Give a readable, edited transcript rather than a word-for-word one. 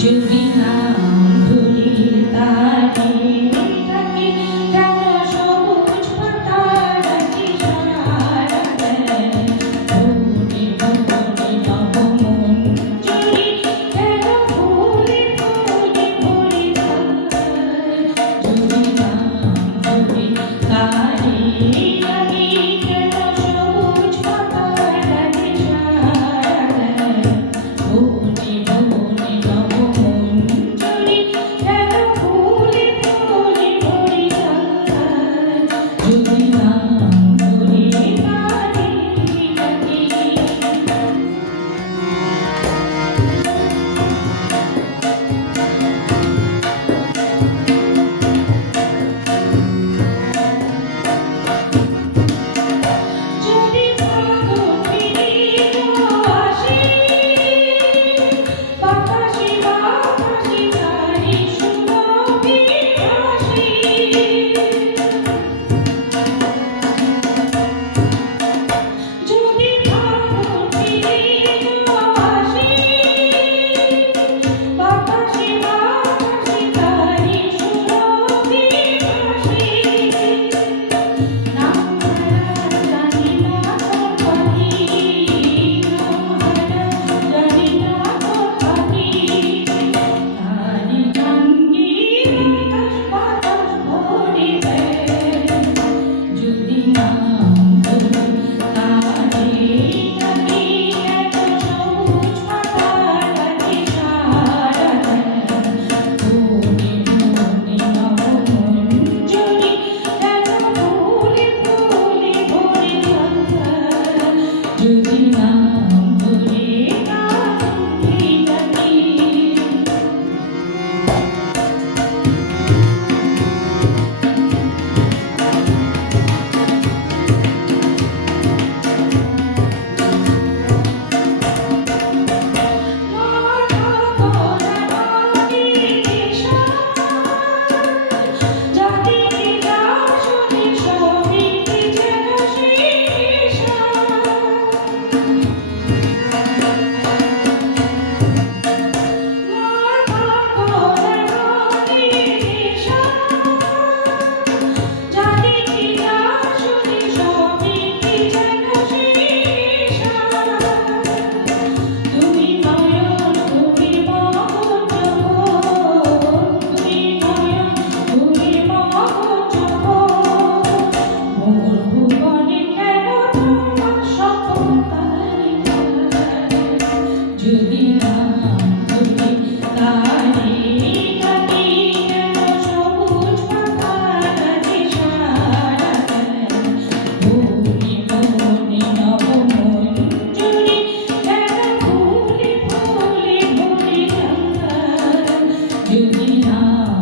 যদি নাম ধরি তারে ডাকি কেন সবুজ পাতা ডাকি সারা দেয় ভুলি ভুলি নবমন জুড়ি কেন ভুলি ভুলি ভুলি যদি নাম ধরি তারে ডাকি কেন সবুজ পাতা ডাকি সারা দেয় ভুলি ভুলি যদি নাম ধরে তারে ডাকি যদি ভালো ফিরিয়ে আসে বাতাসে বাতাসে তারি সুরভি হাসি যদি ভালো ফিরিয়ে আসে বাতাসে বাতাসে তারি সুরভি হাসি যদি নাম ধরি তারে ডাকি এত সবুজ পাতা ডাকি সারা দেয় ভুলি ভুলি নবমন জুড়ি কেন ভুলি ভুলি ভুলি যদি নাম ধরে তারে ডাকি যদি নাম ধরি তারে ডাকি কেন সবুজ পাতা ডাকি সারা দেয় ভুলি ভুলি নবমন জুড়ি কেন ভুলি ভুলি ভুলি যদি নাম